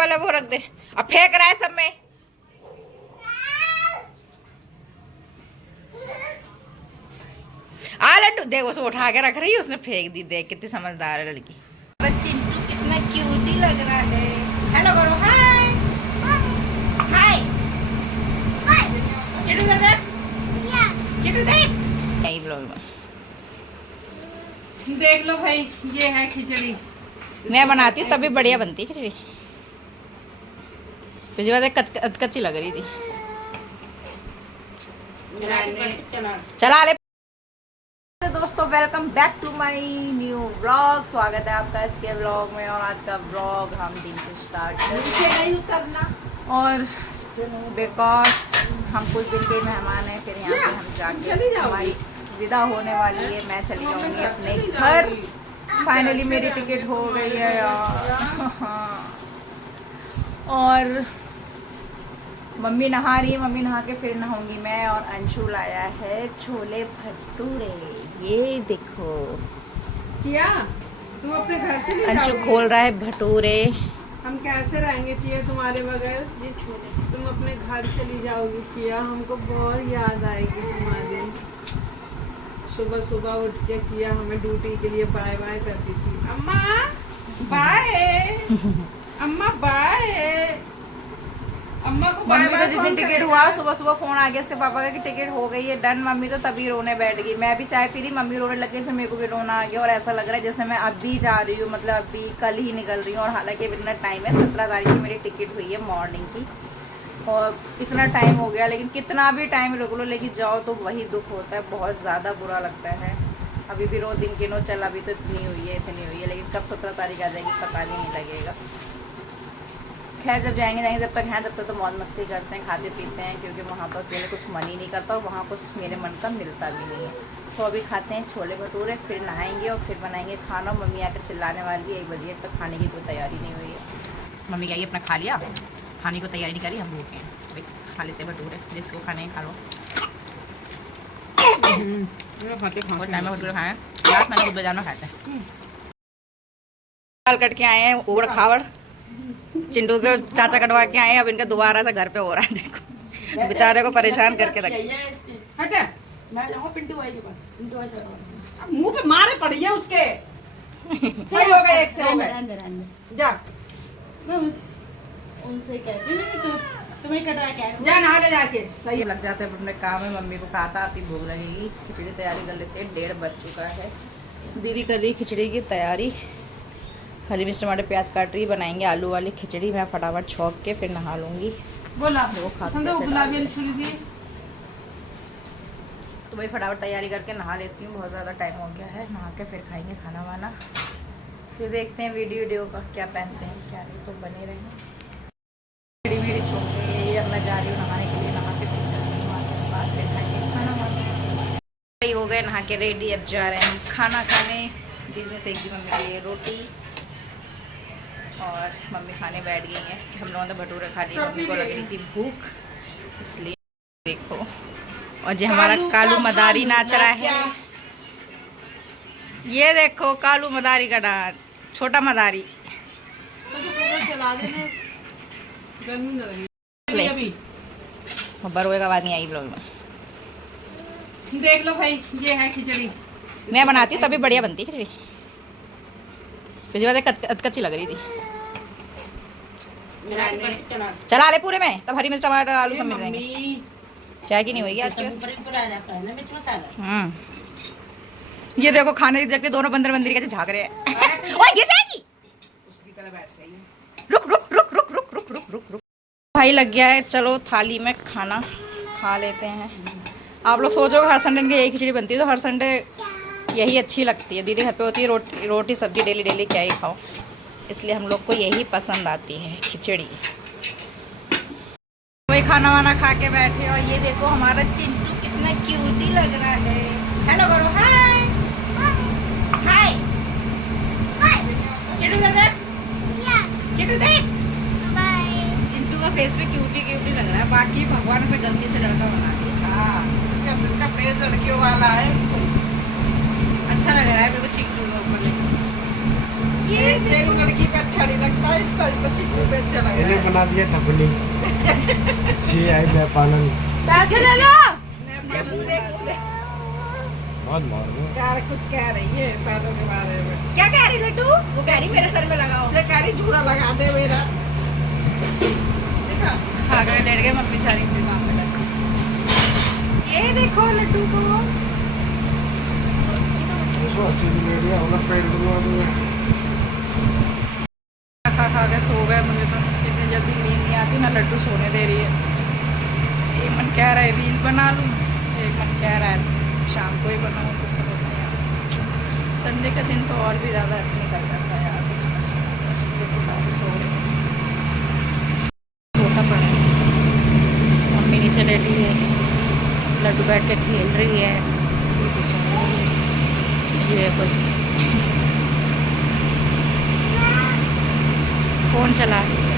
वाला वो रख दे। अब फेंक रहा है सब में। आ लड्डू देख, उसको उठा के रख रही है, उसने फेंक दी। देख कितनी समझदार है लड़की। चिंटू कितना क्यूटी लग रहा है। हेलो करो, हाय हाय। चिंटू देख, चिंटू देख। यही ब्लॉग में देख लो भाई, ये है खिचड़ी। मैं बनाती हूँ तभी बढ़िया बनती है खिचड़ी। पिछली बार कच्ची लग रही थी। चला ले। दोस्तों welcome back to my new vlog. स्वागत है आपका आज के व्लॉग में। और आज का व्लॉग हम दिन से स्टार्ट करें। और बिकॉज हम कुछ दिन के मेहमान हैं, फिर यहाँ से हम जाके हमारी विदा होने वाली है। मैं चली जाऊँगी अपने घर। फाइनली मेरी टिकट हो गई है यार। और मम्मी नहा रही है, मम्मी नहा के फिर नहाऊंगी मैं। और अंशु लाया है छोले भटूरे, ये देखो। चिया, तुम अपने घर चली अंशु जाओगी? खोल रहा है भटूरे। हम कैसे रहेंगे चिया तुम्हारे बगैर? ये छोले, तुम अपने घर चली जाओगी चिया, हमको बहुत याद आएगी तुम्हारी। सुबह सुबह उठ के चिया हमें ड्यूटी के लिए बाय बाय करती थी। अम्मा बाय, अम्मा बाय। अम्मा को मम्मी को जिस दिन टिकट हुआ सुबह सुबह फोन आ गया इसके पापा का कि टिकट हो गई है डन। मम्मी तो तभी रोने बैठ गई। मैं भी चाय पी रही, मम्मी रोने लगी, फिर मेरे को भी रोना आ गया। और ऐसा लग रहा है जैसे मैं अभी जा रही हूँ, मतलब अभी कल ही निकल रही हूँ। और हालांकि अभी इतना टाइम है, 17 तारीख की मेरी टिकट हुई है मॉर्निंग की। और इतना टाइम हो गया, लेकिन कितना भी टाइम रुक लो लेकिन जाओ तो वही दुख होता है। बहुत ज़्यादा बुरा लगता है। अभी भी रो दिन गिनो चल, अभी तो इतनी हुई है, लेकिन कब 17 तारीख आ जाएगी पता नहीं लगेगा। खैर जब जाएंगे जब तक हैं, जब तक तो मौज मस्ती करते हैं, खाते पीते हैं, क्योंकि वहाँ पर अकेले कुछ मन ही नहीं करता और वहाँ कुछ मेरे मन का मिलता भी नहीं है। तो अभी खाते हैं छोले भटूरे, फिर नहाएंगे और फिर बनाएंगे खाना। मम्मी आकर चिल्लाने वाली है 1 बजे तक, खाने की कोई तैयारी नहीं हुई है। मम्मी कहिए अपना खा लिया, खाने को तैयारी नहीं करी, हम भूखे हैं भाई, खा लेते भटूरे, जिसको खाने खा लो। टाइम में भटूरे खाए, लास्ट मैंने 2 बजाना खाते हैं। दाल कट के आए हैं उबड़ खावड़। चिंटू के चाचा कटवा के आए हैं, अब इनका दोबारा से घर पे हो रहा है। देखो बेचारे को परेशान करके रख। मुंह पे मारे पड़ी है उसके। सही हो गए, एक से हो गए। जा उनसे कहती हूं तुम्हें कटवा के जा, नहा ले जाके। सही लग जाते हैं अपने काम में। मम्मी को कहा था आती भूख लगेगी, खिचड़ी तैयारी कर लेते हैं। 1:30 बज चुका है। दीदी कर रही खिचड़ी की तैयारी। हरी मिर्च टमाटर प्याज काट रही, बनाएंगे आलू वाली खिचड़ी। मैं फटाफट छौंक के फिर नहा लूँगी। बोला वो खा गुलाबी छुरी दी। तो भाई फटाफट तैयारी करके नहा लेती हूँ, बहुत ज़्यादा टाइम हो गया है। नहा के फिर खाएंगे खाना वाना, फिर देखते हैं वीडियो का क्या पहनते हैं क्या नहीं। तो बने रहेंगे। खिचड़ी मेरी छौंक गई है, अब मैं जा रही हूँ नहाने के लिए। नहा के फिर खाएंगे खाना वाना। हो गए नहा के रेडी, अब जा रहे हैं हम खाना खाने। दीदी ने सेक दी मम्मी के लिए रोटी और मम्मी खाने बैठ गई हैं। हम लोगों ने भटूरे खा लिए, मम्मी को लग रही थी भूख, इसलिए देखो। और जो हमारा कालू मदारी नाच रहा है, ये देखो कालू मदारी का डांस, छोटा मदारी। बरोए का आवाज नहीं आई ब्लॉग में। देख लो भाई, ये है खिचड़ी। मैं बनाती हूँ तभी बढ़िया बनती है खिचड़ी। पिछली बार कच्ची लग रही थी। चला ले पूरे में, तब हरी मिर्च टमाटर आलू सब मिल जाएंगे। चाय की नहीं होगी आज की। ये देखो खाने की जगह दोनों बंदर बंदरी कैसे झाग रहे हैं। ओए गिर जाएगी। उसकी तरह बैठ जाइए। रुक रुक रुक रुक रुक रुक रुक रुक रुक। भाई लग गया है, चलो थाली में खाना खा लेते हैं। आप लोग सोचोगे हर संडे की यही खिचड़ी बनती है, तो हर संडे यही अच्छी लगती है। दीदी घर पे होती है रोटी सब्जी, डेली डेली क्या ही खाओ, इसलिए हम लोग को यही पसंद आती है खिचड़ी। वही खाना वाना खा के बैठे। और ये देखो हमारा चिंटू कितना क्यूटी लग रहा है। हेलो करो, हाय हाय। चिंटू देख, चिंटू देख। चिंटू का फेस पे क्यूटी क्यूटी लग रहा है। बाकी भगवान से गलती से लड़का बना दिया। इसका फेस लड़कियों वाला है। अच्छा लग रहा है मेरे को चिंटू का ऊपर। ये तेरी लड़की पे अच्छा नहीं लगता है, इसको चिट्टू पे अच्छा लग इन्हें रहा बना दिया थपली। जी आई मैं पालन पैसे ले लो। है। बहुत मार दो। यार कुछ कह रही है पैरों के बारे में। क्या कह रही लड्डू? वो कह रही मेरे सर में लगाओ। ये कह रही झूला लगा दे मेरा। देखा? खा कर लेट गए मम्मी सारी अपनी काम में लग गई। ये देखो लड्डू को। इसको अस्सी की ले लिया उन्हें पेड़ दुआ दूँ। खा खा के सो गए। मुझे तो इतनी जल्दी नींद नहीं आती ना। लड्डू सोने दे रही है। एक मन कह रहा है रील बना लूँ, एक मन कह रहा है शाम को ही बनाऊँ। कुछ समझ नहीं आता। संडे का दिन तो और भी ज़्यादा ऐसे निकल जाता है यार। कुछ समझ नहीं आता। ये तो सारे सो रहे हैं। सोता पड़ा है। मम्मी नीचे लेटी है, लड्डू बैठ के खेल रही है। ये तो सो रही है। ये देखो फोन चला रही है।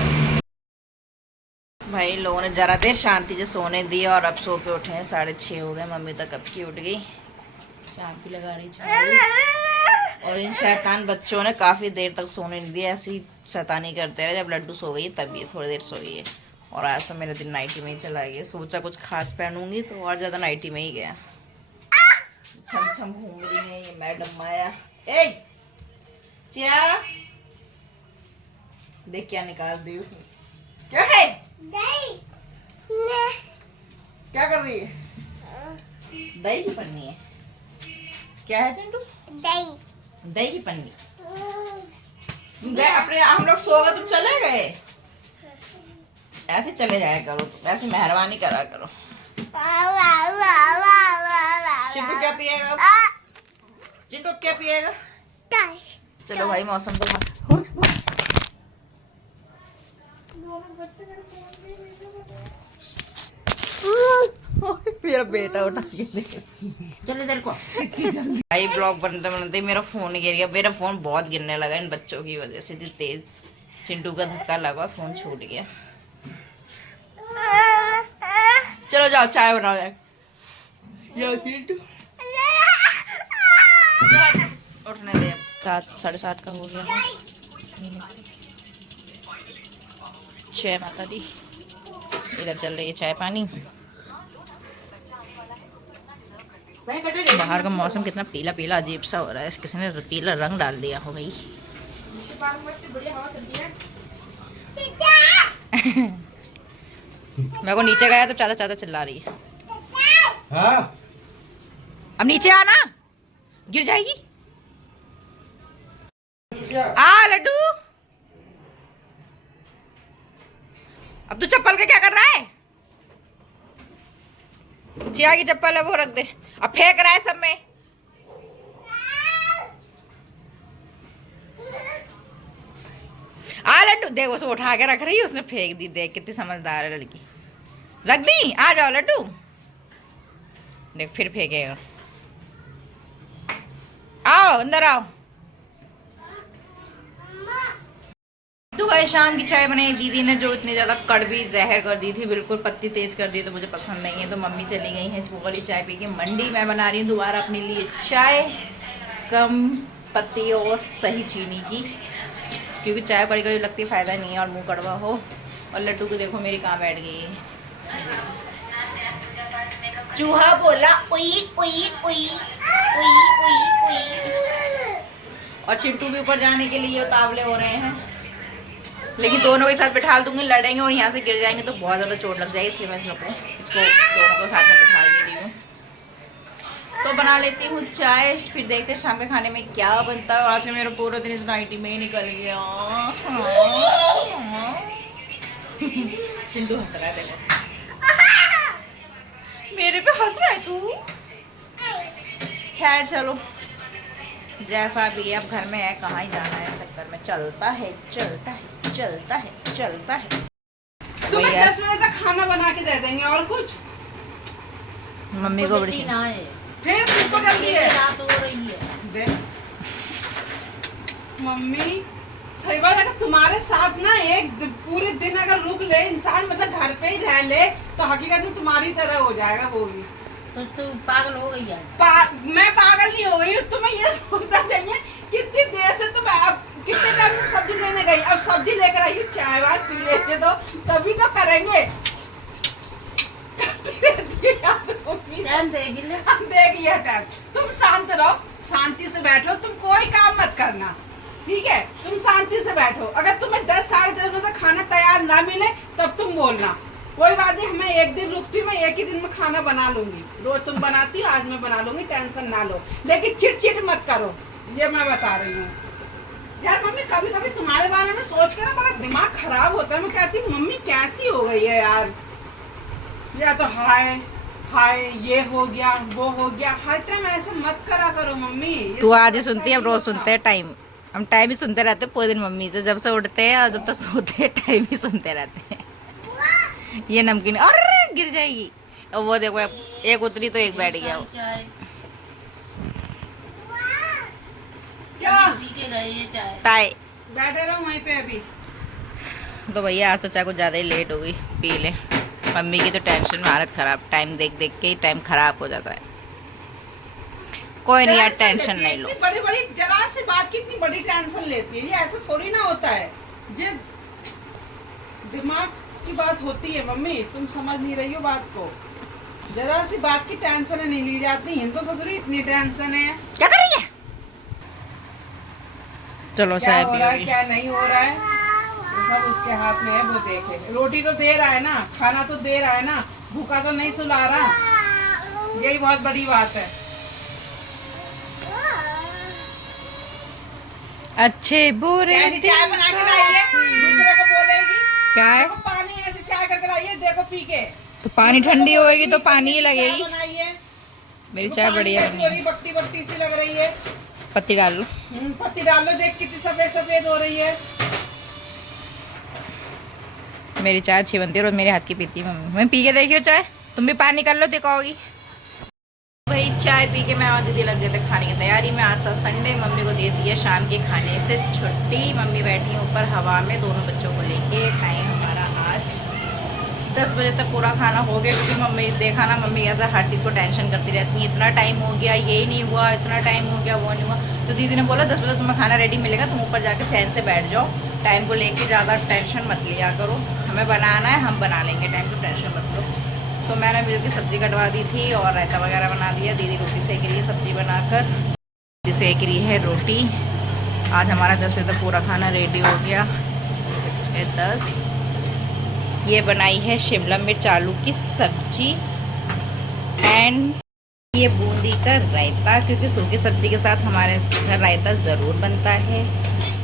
भाई लोगों ने जरा देर शांति से सोने दिया और अब सो के उठे हैं। 6:30 हो गए। मम्मी तो कब की उठ गई। चाबी लगा रही झाड़ू। और इन शैतान बच्चों ने काफ़ी देर तक सोने नहीं दिया। ऐसी शैतानी करते रहे। जब लड्डू सो गई तब ये थोड़ी देर सोई है। और आज तो मेरा दिन नाइटी में ही चला गया। सोचा कुछ खास पहनूंगी तो और ज़्यादा नाइटी में ही गया। छम छम घूम रही है ये मैडम माया। ए क्या देख क्या निकाल दी उसने। क्या है? क्या कर रही है? दही की पन्नी है। क्या है चिंटू? दही की पन्नी। अपने हम लोग सो गए तुम चले गए। ऐसे चले जाया करो, ऐसे मेहरबानी करा करो। चिंटू क्या पिएगा? चिंटू क्या पिएगा? चलो भाई मौसम तो मेरा बेटा उठा के चलो इधर को। भाई ब्लॉग बनते बनते मेरा फोन गिर गया। मेरा फोन बहुत गिरने लगा इन बच्चों की वजह से। जो तेज चिंटू का धक्का लगा फोन छूट गया। चलो जाओ चाय बनाओ जाओ चिंटू। उठने दे। 7:30 का हो गया। 6 माता दी। इधर चल रही है चाय पानी। बाहर का मौसम कितना पीला पीला अजीब सा हो रहा है। किसी ने पीला रंग डाल दिया हो भाई। मेरे को नीचे गया तो चाचा चाचा चिल्ला रही है। हाँ? अब नीचे आना, गिर जाएगी। आ लड्डू अब तू चप्पल का क्या कर रहा है? चिया की चप्पल है वो रख दे। अब फेंक रहा है सब में। आ लड्डू देख उसे उठा के रख रही है। उसने फेंक दी। देख कितनी समझदार है लड़की। रख दी। आ जाओ लड्डू। देख फिर फेंकेगा। आओ अंदर आओ। तो गाइस शाम की चाय बनाई दीदी ने, जो इतनी ज़्यादा कड़वी जहर कर दी थी। बिल्कुल पत्ती तेज कर दी तो मुझे पसंद नहीं है। तो मम्मी चली गई हैं वो वाली चाय पी के मंडी। मैं बना रही हूँ दोबारा अपने लिए चाय, कम पत्ती और सही चीनी की, क्योंकि चाय कड़ी कड़ी लगती है, फ़ायदा नहीं है और मुँह कड़वा हो। और लड्डू को देखो मेरी कहाँ बैठ गई है। चूहा बोला उई उई उई उई उई उई। और चिंटू भी ऊपर जाने के लिए उतावले हो रहे हैं। लेकिन दोनों के साथ बिठा दूंगी, लड़ेंगे और यहाँ से गिर जाएंगे तो बहुत ज़्यादा चोट लग जाएगी। इसलिए मैं इसको दोनों को साथ में बिठा दे रही हूँ। तो बना लेती हूँ चाय, फिर देखते हैं शाम के खाने में क्या बनता है। और आज मेरा पूरा दिन इस नाइटी में ही निकल गया। चिंटू हंस रहा है, देखो मेरे पे हंस रहा है तू। खैर चलो जैसा भी है, अब घर में है, कहाँ ही जाना है। चक्कर में चलता है चलता है चलता है चलता है। तुम्हें 10 बजे तक खाना बना के दे देंगे और कुछ। मम्मी को बड़ी ना है, फिर किसको जल्दी है? रात हो रही है। देख मम्मी सही बात है, अगर तुम्हारे साथ ना पूरे दिन अगर रुक ले इंसान, मतलब घर पे ही रह ले, तो हकीकत में तुम्हारी तरह हो जाएगा वो भी। तो तू पागल हो गई है। मैं पागल नहीं हो गई हूँ। तुम्हें ये सोचना चाहिए कितनी देर से तुम कितने टाइम में सब्जी लेने गई, अब सब्जी लेकर आई, चाय वाय पी लेते तो तभी तो करेंगे। टाइम देगी ले। देखिए टाइम, तुम शांत रहो, शांति से बैठो, तुम कोई काम मत करना, ठीक है? तुम शांति से बैठो। अगर तुम्हें 10 साढ़े 10 बजे खाना तैयार ना मिले तब तुम बोलना, कोई बात नहीं, मैं एक दिन रुकती हूँ, मैं एक ही दिन में खाना बना लूंगी। रोज तुम बनाती हो, आज मैं बना लूंगी, टेंशन ना लो, लेकिन चिट मत करो, ये मैं बता रही हूँ। यार मम्मी कभी कभी तुम्हारे बारे में सोच कर ना बड़ा दिमाग खराब होता है। मैं कहती हूँ मम्मी कैसी हो गई है यार, या तो हाय हाय ये हो गया वो हो गया, हर टाइम ऐसे मत करा करो मम्मी। तू आज ही सुनती है, अब रोज सुनते हैं टाइम, हम टाइम ही सुनते रहते हैं पूरे दिन मम्मी से, जब से उठते हैं और जब तक सोते हैं टाइम ही सुनते रहते हैं। ये नमकीन अरे गिर जाएगी, और वो देखो एक उतरी तो एक बैठ गया वो। चाय क्या पी के गए ये चाय। ताए बैठे रहो वहीं पे अभी। तो भैया आज तो चाय कुछ ज़्यादा ही लेट हो गई, पी ले। मम्मी की तो टेंशन में हालत खराब, टाइम देख देख के ही टाइम खराब हो जाता है। कोई नहीं यार, टेंशन नहीं लो। बड़ी बड़ी जरा सी बात की इतनी बड़ी टेंशन लेती है, ये ऐसा थोड़ी ना होता है, ये दिमाग की बात होती है मम्मी, तुम समझ नहीं रही हो बात को। जरा सी बात की टेंशन नहीं ली जाती, हिंदू ससुरी इतनी टेंशन है। क्या कर रही है? चलो क्या चाय हो रहा है पियोगी? क्या नहीं हो रहा है, वो सब उसके हाथ में है, वो देखे। रोटी तो दे रहा है ना, खाना तो दे रहा है ना, भूखा तो नहीं सुला रहा, यही बहुत बड़ी बात है। अच्छे बुरे ऐसी चाय बना के लाइए, दूसरे को बोलेगी क्या है? देखो पानी ऐसे चाय करके लाइए, देखो पी के। तो पानी ठंडी होएगी तो पानी ही लगेगी। बनाइए, मेरी चाय बढ़िया बनी है। बकटी बकटी सी लग रही है। पत्ती डाल लो। पत्ती डाल लो, देख कितनी सफेद सफेद हो रही है। मेरी चाय अच्छी बनती है, रोज मेरे हाथ की पीती है मम्मी। मैं पी के देखियो चाय, तुम भी पानी कर लो, दिखाओगी। भाई चाय पी के मैं और दीदी लग गए थे खाने की तैयारी में। आज था संडे, मम्मी को दे दी है शाम के खाने से छुट्टी। मम्मी बैठी है ऊपर हवा में दोनों बच्चों को लेके। टाइम हमारा आज 10 बजे तक पूरा खाना हो गया, क्योंकि मम्मी देखा ना, मम्मी ऐसा हर चीज़ को टेंशन करती रहती है, इतना टाइम हो गया ये नहीं हुआ, इतना टाइम हो गया वो नहीं हुआ। तो दीदी ने बोला 10 बजे तुम्हें खाना रेडी मिलेगा, तुम ऊपर जाके चैन से बैठ जाओ, टाइम को लेके ज़्यादा टेंशन मत लिया करो, हमें बनाना है हम बना लेंगे, टाइम को टेंशन मत लो। तो मैंने मिल की सब्ज़ी कटवा दी थी और रायता वगैरह बना दिया। दीदी रोटी सेक रही है सब्ज़ी बनाकर, दीदी सेक रही है रोटी। आज हमारा 10 बजे तक पूरा खाना रेडी हो गया। 10 ये बनाई है शिमला मिर्च आलू की सब्जी एंड ये बूंदी का रायता, क्योंकि सूखी सब्जी के साथ हमारे घर रायता ज़रूर बनता है।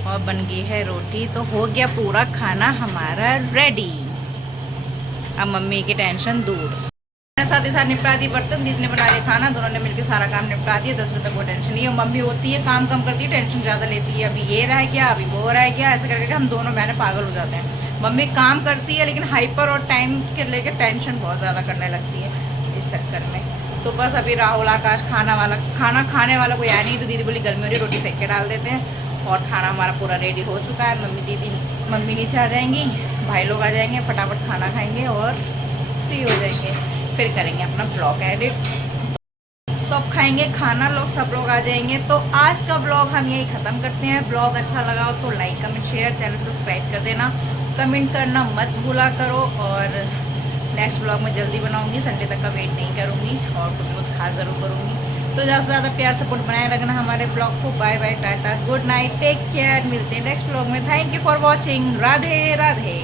और बन गई है रोटी, तो हो गया पूरा खाना हमारा रेडी। अब मम्मी की टेंशन दूर। मैंने साथ ही साथ निपटा दी बर्तन, दीदी ने बना लिया खाना, दोनों ने मिलकर सारा काम निपटा दिया। 10 बजे तक वो टेंशन नहीं है। मम्मी होती है काम कम करती है, टेंशन ज़्यादा लेती है, अभी ये रह गया अभी वो रह गया, ऐसे करके हम दोनों बहनें पागल हो जाते हैं। मम्मी काम करती है लेकिन हाइपर और टाइम के लेके टेंशन बहुत ज़्यादा करने लगती है इस चक्कर में। तो बस अभी राहुल आकाश खाना खाने वाला कोई आया नहीं, तो दीदी बोली गर्मी हो रही रोटी सेक के डाल देते हैं। और खाना हमारा पूरा रेडी हो चुका है। मम्मी नीचे आ जाएंगी, भाई लोग आ जाएंगे, फटाफट खाना खाएंगे और फ्री हो जाएंगे, फिर करेंगे अपना ब्लॉग एडिट। तो अब खाएंगे खाना, लोग सब लोग आ जाएंगे। तो आज का ब्लॉग हम यही ख़त्म करते हैं। ब्लॉग अच्छा लगा हो तो like comment share, channel subscribe कर देना, कमेंट करना मत भूला करो। और नेक्स्ट ब्लॉग में जल्दी बनाऊंगी, संडे तक का वेट नहीं करूंगी और कुछ खास ज़रूर करूंगी। तो ज़्यादा से ज़्यादा प्यार सपोर्ट बनाए रखना हमारे ब्लॉग को। Bye bye, tata, good night, take care, मिलते हैं नेक्स्ट ब्लॉग में। Thank you for watching. Radhe Radhe.